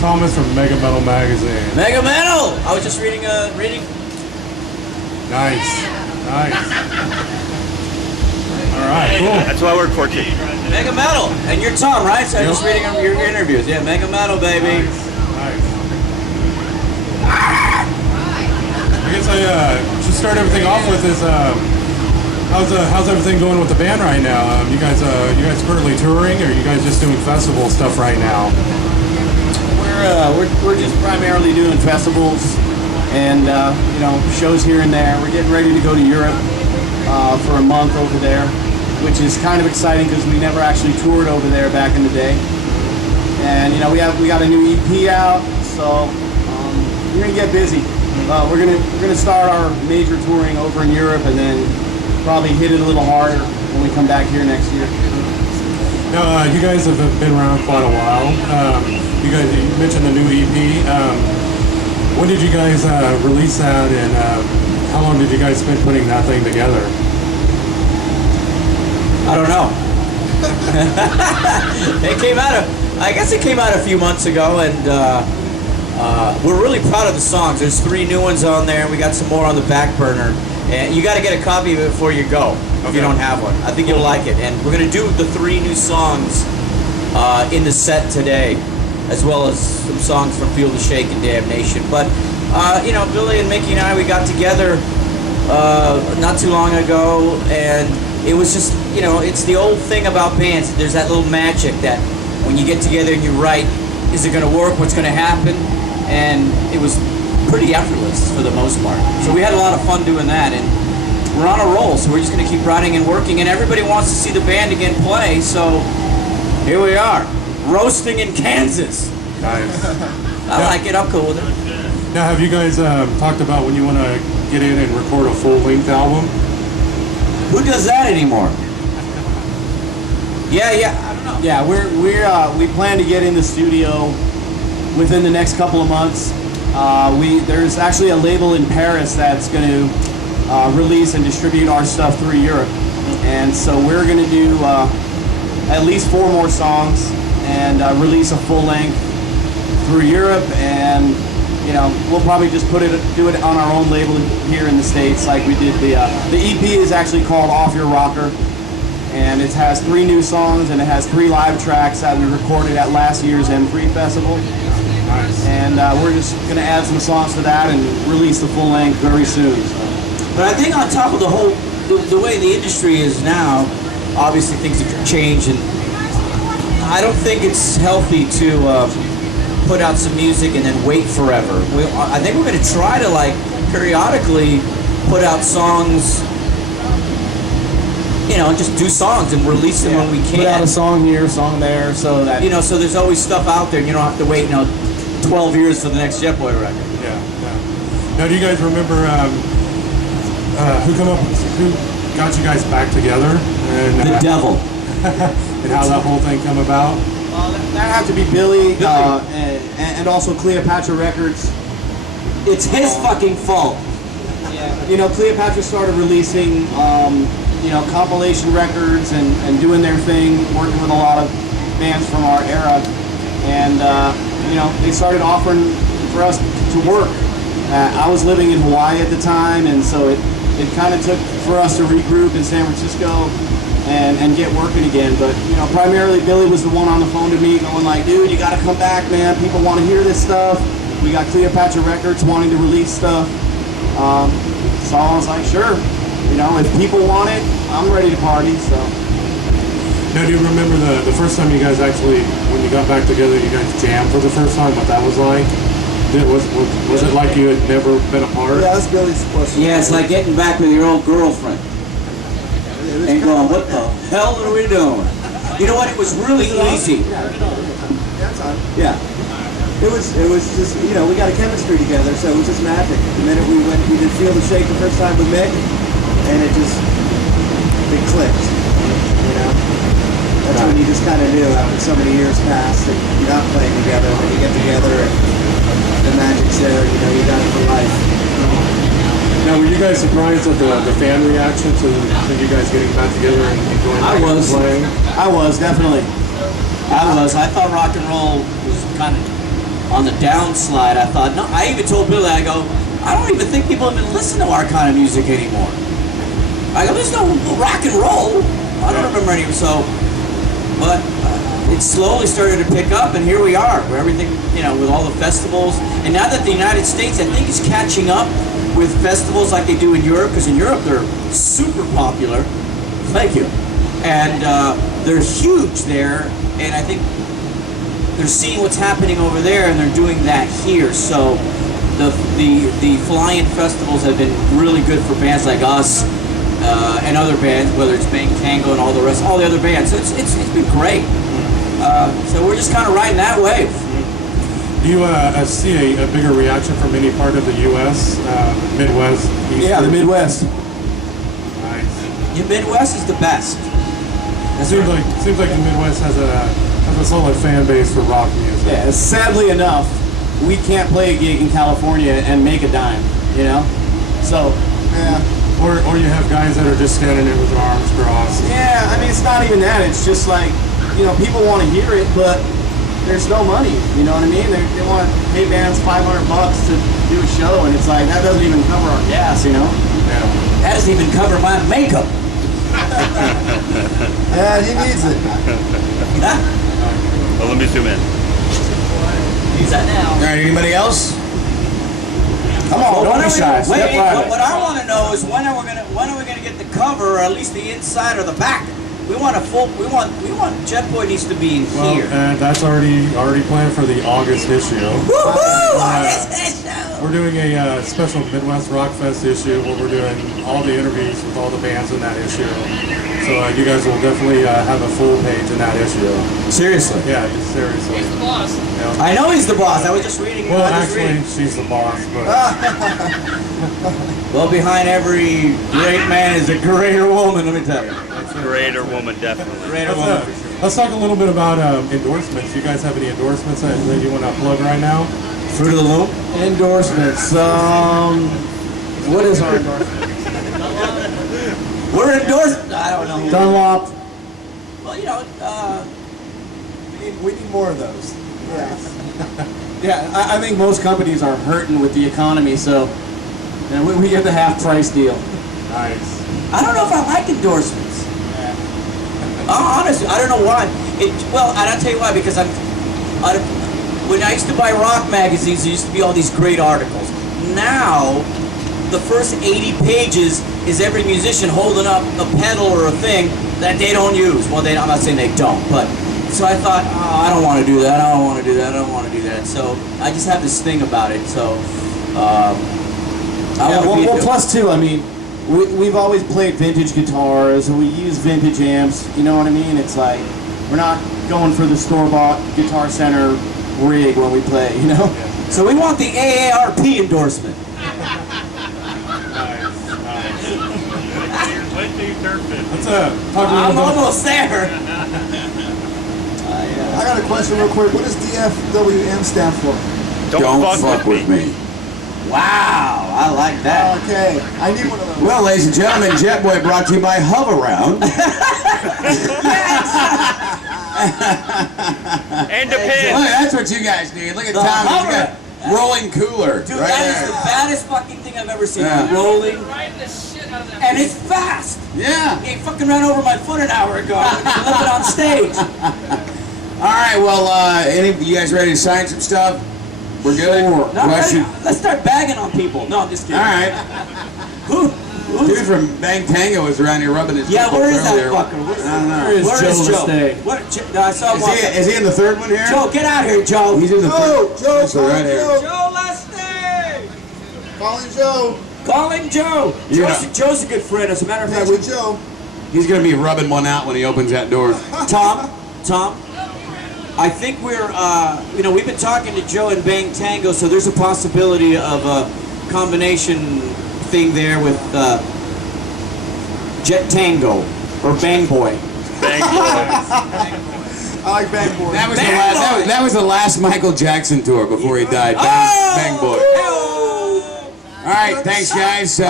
Thomas from Mega Metal Magazine. Mega Metal! I was just reading. Nice. All right, cool. That's why we're quirky. Mega Metal! And you're Tom, right? So I'm just reading your interviews. Yeah, Mega Metal, baby. Nice. I guess I should start everything off with is how's everything going with the band right now? You guys currently touring, or are you guys just doing festival stuff right now? We're just primarily doing festivals and shows here and there. We're getting ready to go to Europe for a month over there, which is kind of exciting because we never actually toured over there back in the day. And we got a new EP out, so we're gonna get busy. We're gonna start our major touring over in Europe, and then probably hit it a little harder when we come back here next year. Now, you guys have been around quite a while. You mentioned the new EP. When did you guys release that, and how long did you guys spend putting that thing together? I don't know. I guess it came out a few months ago, and we're really proud of the songs. There's 3 new ones on there, and we got some more on the back burner. And you got to get a copy of it before you go, if you don't have one. I think you'll like it. And we're going to do the 3 new songs in the set today, as well as some songs from Feel the Shake and Damnation. But, Billy and Mickey and I, we got together not too long ago, and it was just, it's the old thing about bands. There's that little magic that when you get together and you write, is it going to work? What's going to happen? And it was pretty effortless for the most part. So we had a lot of fun doing that, and we're on a roll, so we're just going to keep writing and working, and everybody wants to see the band again play, so here we are, roasting in Kansas. Nice. I like it, I'm cool with it. Now, have you guys talked about when you want to get in and record a full-length album? Who does that anymore? Yeah, I don't know. Yeah, we plan to get in the studio within the next couple of months. There's actually a label in Paris that's going to release and distribute our stuff through Europe, and so we're going to do at least 4 more songs and release a full length through Europe, and we'll probably just do it on our own label here in the States, like we did the EP is actually called Off Your Rocker, and it has 3 new songs, and it has 3 live tracks that we recorded at last year's M3 Festival. Nice. And we're just going to add some songs to that and release the full length very soon. But I think on top of the way the industry is now, obviously things have changed, and I don't think it's healthy to put out some music and then wait forever. I think we're going to try to periodically put out songs, just do songs and release them when we can. Put out a song here, a song there, so that so there's always stuff out there, and you don't have to wait 12 years for the next Jetboy record. Yeah. Now, do you guys remember who got you guys back together? And, the devil. And how that whole thing come about? Well, that had to be Billy. And also Cleopatra Records. It's his fucking fault. Yeah. Cleopatra started releasing compilation records and doing their thing, working with a lot of bands from our era, and they started offering for us to work. I was living in Hawaii at the time, and so it kind of took for us to regroup in San Francisco and get working again. But primarily Billy was the one on the phone to me going like, dude, you got to come back, man. People want to hear this stuff. We got Cleopatra Records wanting to release stuff. So I was like, sure. If people want it, I'm ready to party. So. Now, do you remember the first time you guys actually, when you got back together, you guys jammed for the first time? What that was like? Was it like you had never been apart? Yeah, that's Billy's question. Yeah, it's like getting back with your old girlfriend and going, what the hell are we doing? You know what? It was really easy. Yeah. It was just, we got a chemistry together, so it was just magic. The minute we did Feel the Shake the first time with Mick, and it clicked, That's when you just kind of knew after so many years passed and you're not playing together, when you get together and the magic's there, you got it for life. Now, were you guys surprised at the fan reaction to you guys getting back together and going back and playing? I was, definitely. I thought rock and roll was kind of on the downslide. I thought, no, I even told Billy, I go, I don't even think people even listen to our kind of music anymore. I go, there's no rock and roll. I don't remember any, so, but it slowly started to pick up, and here we are, where everything, you know, with all the festivals, and now that the United States, I think, is catching up with festivals like they do in Europe, because in Europe they're super popular. Thank you. And they're huge there, and I think they're seeing what's happening over there, and they're doing that here. So the fly-in festivals have been really good for bands like us and other bands, whether it's Bang Tango and all the other bands. So it's been great. So we're just kind of riding that wave. Do you see a bigger reaction from any part of the U.S., Midwest? East Yeah, the Midwest. Nice. The Midwest is the best. Seems like the Midwest has a solid fan base for rock music. Yeah, sadly enough, we can't play a gig in California and make a dime, you know? So, yeah. Or you have guys that are just standing there with their arms crossed. Yeah, I mean, it's not even that. It's just like, you know, people want to hear it, but there's no money, you know what I mean? They want to pay bands $500 to do a show, and it's like, that doesn't even cover our gas, you know? Yeah. That doesn't even cover my makeup. Yeah, he needs it. Well, let me zoom in. Use that now. All right, anybody else? Come on, don't be shy. Wait, Step right. what I want to know is when are we gonna get the cover, or at least the inside or the back? We want Jetboy needs to be in Well, here. that's already planned for the August issue. Woohoo! August issue! We're doing a special Midwest Rock Fest issue where we're doing all the interviews with all the bands in that issue. So you guys will definitely have a full page in that issue. Seriously? Yeah, seriously. He's the boss. Yeah. I know he's the boss. I was just reading. Well, I was just actually, reading. she's the boss, but Well, behind every great man is a greater woman. Let me tell you. Greater woman, definitely. Greater woman. let's talk a little bit about endorsements. You guys have any endorsements that you want to plug right now? Fruit of the Loom. Endorsements. What is our endorsement? We're endorsed. I don't know. Dunlop. Well, you know, We need more of those. Yeah, I think most companies are hurting with the economy, so you know, we get the half price deal. Nice. I don't know if I like endorsements. Honestly, I don't know why. Well, and I'll tell you why. Because when I used to buy rock magazines, there used to be all these great articles. Now, the first 80 pages is every musician holding up a pedal or a thing that they don't use. Well, I'm not saying they don't, but so I thought, oh, I don't want to do that. I don't want to do that. I don't want to do that. So I just have this thing about it. So Plus too, I mean, we've always played vintage guitars and we use vintage amps. You know what I mean? It's like we're not going for the store-bought Guitar Center rig when we play. You know? So we want the AARP endorsement. Wait till you turn 50. Let's talk a little I'm bit. almost there. I got a question real quick. What does DFWM stand for? Don't fuck with me. Wow, I like that. Okay, I need one of those. Well, ladies and gentlemen, Jetboy brought to you by Hoveround. And a Look, pin. that's what you guys need. Look at The Tom. You Hover- got rolling cooler Dude, right that is there. the baddest fucking thing I've ever seen. Yeah. Rolling, Riding the shit out of that. and it's fast. Yeah. He fucking ran over my foot an hour ago. I left it on stage. All right. Well, you guys ready to sign some stuff? We're good. No, Question. let's start bagging on people. No, I'm just kidding. All right. Dude Who's, from Bang Tango was around here rubbing his. yeah, nipples where is that earlier. fucker? I don't know. Where is Where Joe is Joe? Mistake? No, I saw him walk Is he in the third one here? Joe, get out here, Joe. He's in the Joe, third. Joe, So right here. Joe. Joe Leslie. Calling Joe. Call him Joe. Yeah. Joe's a good friend. As a matter of fact, Thanks for Joe. He's gonna be rubbing one out when he opens that door. Tom, I think we've been talking to Joe and Bang Tango, so there's a possibility of a combination thing there with Jet Tango or Bang Boy. Bang I like Bang Boy. That was, Bang the last, Boy. that was the last Michael Jackson tour before he died. Bang Boy. Oh! All right, thanks guys.